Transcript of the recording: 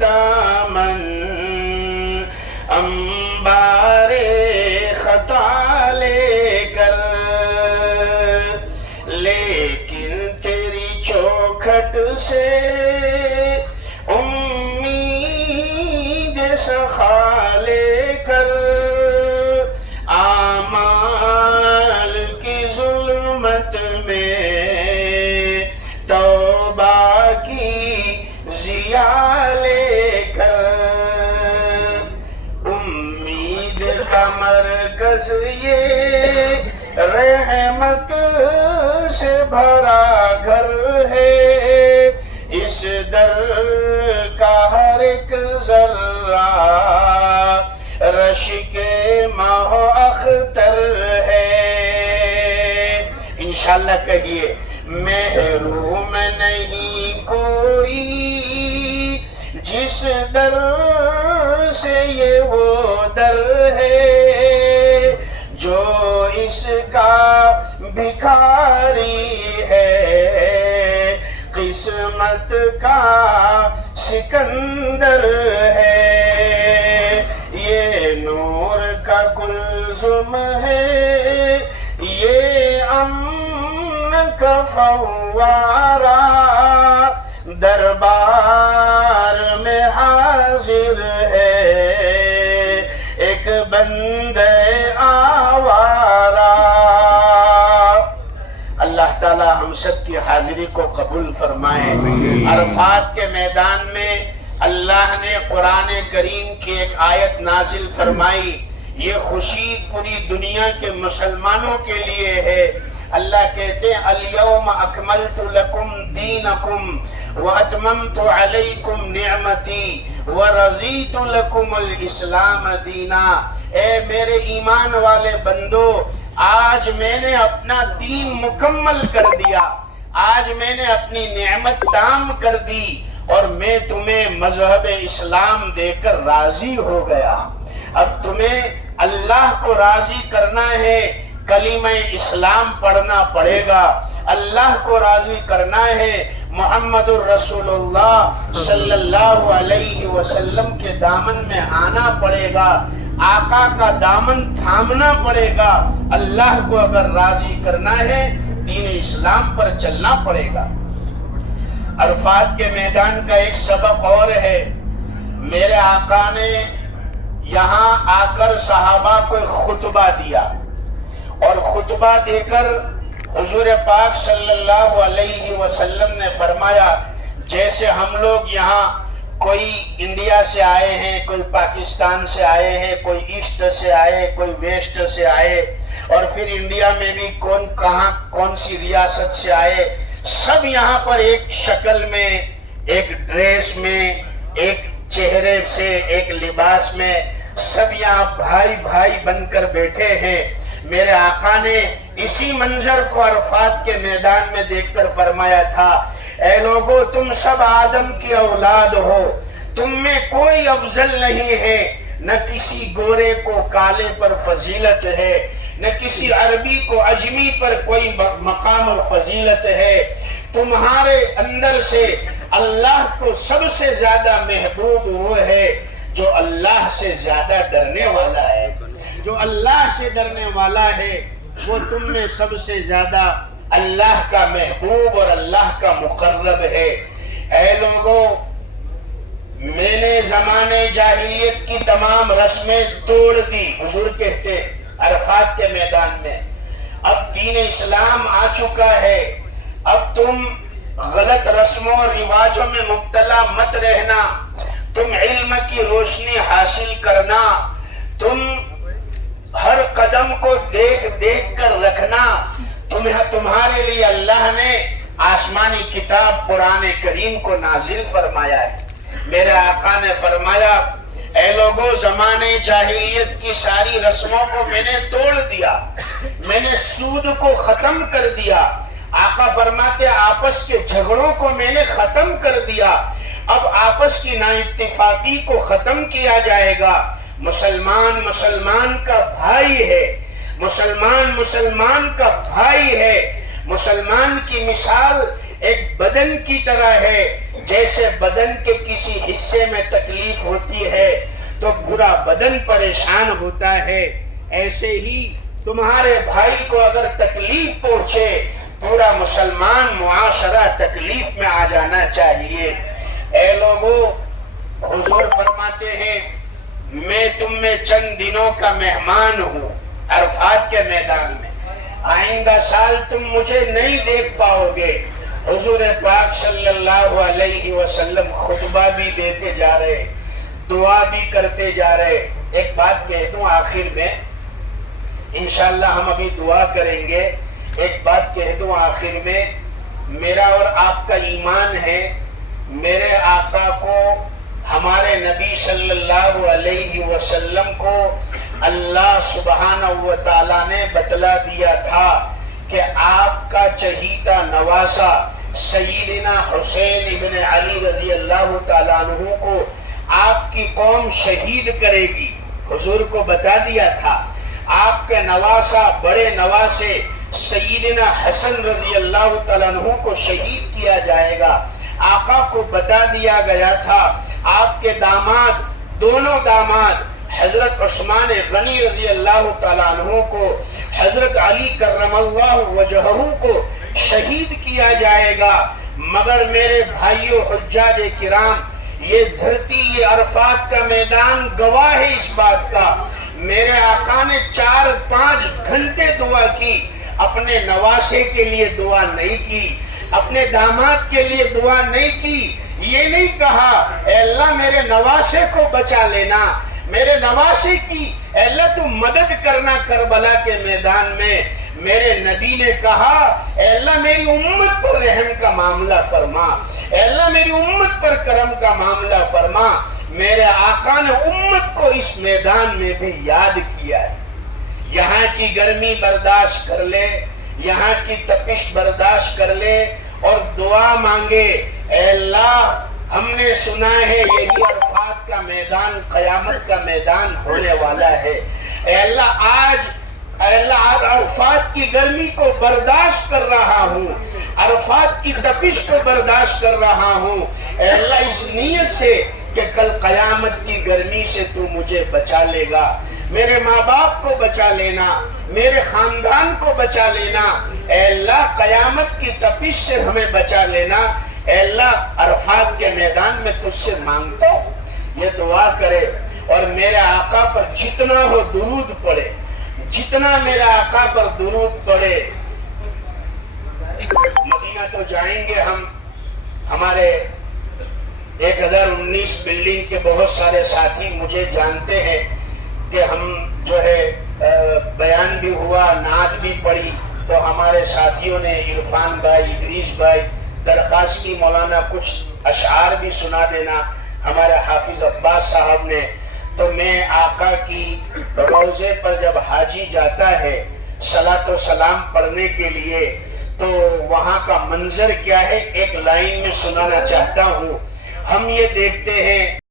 دامن انبار خطا لے کر، لیکن تیری چوکھٹ سے امید سخا لے کر، اعمال کی ظلمت میں توبہ کی ضیاء لے کر، امید کا مرکز یہ رحمت سے بھرا گھر ہے، اس در کا ہر ایک ذرہ رشک ماہ اختر ہے۔ انشاءاللہ کہیے، محروم نہیں کوئی جس در سے یہ وہ در ہے، جو اس کا بھکاری ہے، قسمت کا سکندر ہے، یہ نور کا کلثوم ہے، یہ امن کا فوارہ، دربار میں حاضر ہے ایک بندے آوارہ۔ اللہ تعالی ہم سب کی حاضری کو قبول فرمائے۔ عرفات کے میدان میں اللہ نے قرآن کریم کی ایک آیت نازل فرمائی، یہ خوشی پوری دنیا کے مسلمانوں کے لیے ہے۔ اللہ کہتے ہیں الیوم اکملت لکم دینکم واتممت علیکم نعمتی ورضیت لکم الاسلام دینا۔ اے میرے ایمان والے بندو، آج میں نے اپنا دین مکمل کر دیا، آج میں نے اپنی نعمت تام کر دی، اور میں تمہیں مذہب اسلام دے کر راضی ہو گیا۔ اب تمہیں اللہ کو راضی کرنا ہے، کلمہ اسلام پڑھنا پڑے گا، اللہ کو راضی کرنا ہے، محمد الرسول اللہ صلی اللہ علیہ وسلم کے دامن میں آنا پڑے گا، آقا کا دامن تھامنا پڑے گا۔ اللہ کو اگر راضی کرنا ہے، دین اسلام پر چلنا پڑے گا۔ عرفات کے میدان کا ایک سبق اور ہے، میرے آقا نے یہاں آ کر صحابہ کو ایک خطبہ دیا، اور خطبہ دے کر حضور پاک صلی اللہ علیہ وسلم نے فرمایا، جیسے ہم لوگ یہاں کوئی انڈیا سے آئے ہیں، کوئی پاکستان سے آئے ہیں، کوئی ایسٹ سے آئے، کوئی ویسٹ سے آئے، اور پھر انڈیا میں بھی کون سی ریاست سے آئے، سب یہاں پر ایک شکل میں، ایک ڈریس میں، ایک چہرے سے، ایک لباس میں، سب یہاں بھائی بھائی بن کر بیٹھے ہیں۔ میرے آقا نے اسی منظر کو عرفات کے میدان میں دیکھ کر فرمایا تھا، اے لوگو تم سب آدم کی اولاد ہو، تم میں کوئی افضل نہیں ہے، نہ کسی گورے کو کالے پر فضیلت ہے، نہ کسی عربی کو عجمی پر کوئی مقام اور فضیلت ہے، تمہارے اندر سے اللہ کو سب سے زیادہ محبوب وہ ہے جو اللہ سے زیادہ ڈرنے والا ہے، جو اللہ سے ڈرنے والا ہے وہ تم میں سب سے زیادہ اللہ کا محبوب اور اللہ کا مقرب ہے۔ اے لوگو، میں نے زمانے جاہلیت کی تمام رسمیں توڑ دی، حضور کہتے عرفات کے میدان میں، اب دین اسلام آ چکا ہے، اب تم غلط رسموں اور رواجوں میں مبتلا مت رہنا، تم علم کی روشنی حاصل کرنا، تم ہر قدم کو دیکھ دیکھ کر رکھنا۔ تمہارے لیے اللہ نے آسمانی کتاب قرآن کریم کو نازل فرمایا ہے۔ میرے آقا نے فرمایا، اے لوگو، زمانے جاہلیت کی ساری رسموں کو میں نے توڑ دیا، میں نے سود کو ختم کر دیا۔ آقا فرماتے آپس کے جھگڑوں کو میں نے ختم کر دیا، اب آپس کی نااتفاقی کو ختم کیا جائے گا۔ مسلمان مسلمان کا بھائی ہے، مسلمان مسلمان کا بھائی ہے، مسلمان کی مثال ایک بدن کی طرح ہے، جیسے بدن کے کسی حصے میں تکلیف ہوتی ہے تو پورا بدن پریشان ہوتا ہے، ایسے ہی تمہارے بھائی کو اگر تکلیف پہنچے پورا مسلمان معاشرہ تکلیف میں آ جانا چاہیے۔ اے لوگوں، حضور فرماتے ہیں میں تم میں چند دنوں کا مہمان ہوں عرفات کے میدان میں، آئندہ سال تم مجھے نہیں دیکھ پاؤ گے۔ حضور پاک صلی اللہ علیہ وسلم خطبہ بھی دیتے جا رہے، دعا بھی کرتے جا رہے۔ ایک بات کہہ دوں آخر میں، انشاءاللہ ہم ابھی دعا کریں گے، ایک بات کہہ دوں آخر میں، میرا اور آپ کا ایمان ہے، میرے آقا کو، ہمارے نبی صلی اللہ علیہ وسلم کو اللہ سبحانہ و تعالیٰ نے بتلا دیا تھا کہ آپ کا چہیتا نواسا سیدنا حسین ابن علی رضی اللہ تعالیٰ عنہ کو آپ کی قوم شہید کرے گی۔ حضور کو بتا دیا تھا آپ کے نواسا بڑے نواسے سیدنا حسن رضی اللہ تعالیٰ عنہ کو شہید کیا جائے گا۔ آقا کو بتا دیا گیا تھا آپ کے داماد، دونوں داماد حضرت عثمان غنی رضی اللہ تعالیٰ عنہ کو، حضرت علی کرم اللہ وجہہ کو شہید کیا جائے گا۔ مگر میرے بھائیو حجاج کرام، یہ دھرتی، یہ عرفات کا میدان گواہ ہے اس بات کا، میرے آقا نے 4-5 گھنٹے دعا کی، اپنے نواسے کے لیے دعا نہیں کی، اپنے داماد کے لیے دعا نہیں کی، یہ نہیں کہا اے اللہ میرے نواسے کو بچا لینا، میرے نواسے کی اے اللہ تو مدد کرنا کربلا کے میدان میں۔ میرے نبی نے کہا اے اللہ میری امت پر رحم کا معاملہ فرما، اے اللہ میری امت پر کرم کا معاملہ فرما۔ میرے آقا نے امت کو اس میدان میں بھی یاد کیا ہے۔ یہاں کی گرمی برداشت کر لے، یہاں کی تپش برداشت کر لے اور دعا مانگے، اے اللہ ہم نے سنا ہے یہی عرفات کا میدان قیامت کا میدان ہونے والا ہے۔ اے اللہ آج عرفات کی گرمی کو برداشت کر رہا ہوں، عرفات کی تپش کو برداشت کر رہا ہوں، اے اللہ اس نیت سے کہ کل قیامت کی گرمی سے تو مجھے بچا لے گا، میرے ماں باپ کو بچا لینا، میرے خاندان کو بچا لینا، اے اللہ قیامت کی تپش سے ہمیں بچا لینا، اے اللہ عرفات کے میدان میں تجھ سے مانگتا ہوں۔ یہ دعا کرے اور میرے آقا پر جتنا ہو درود پڑھے، جتنا میرے آقا پر درود پڑھے۔ مدینہ تو جائیں گے ہم، ہمارے 1019 بلڈنگ کے بہت سارے ساتھی مجھے جانتے ہیں کہ ہم جو ہے بیان بھی ہوا، نعت بھی پڑھی، تو ہمارے ساتھیوں نے عرفان بھائی، ادریس بھائی درخواست کی مولانا کچھ اشعار بھی سنا دینا، ہمارے حافظ عباس صاحب نے۔ تو میں آقا کی روضے پر جب حاجی جاتا ہے صلاۃ و سلام پڑھنے کے لیے تو وہاں کا منظر کیا ہے ایک لائن میں سنانا چاہتا ہوں۔ ہم یہ دیکھتے ہیں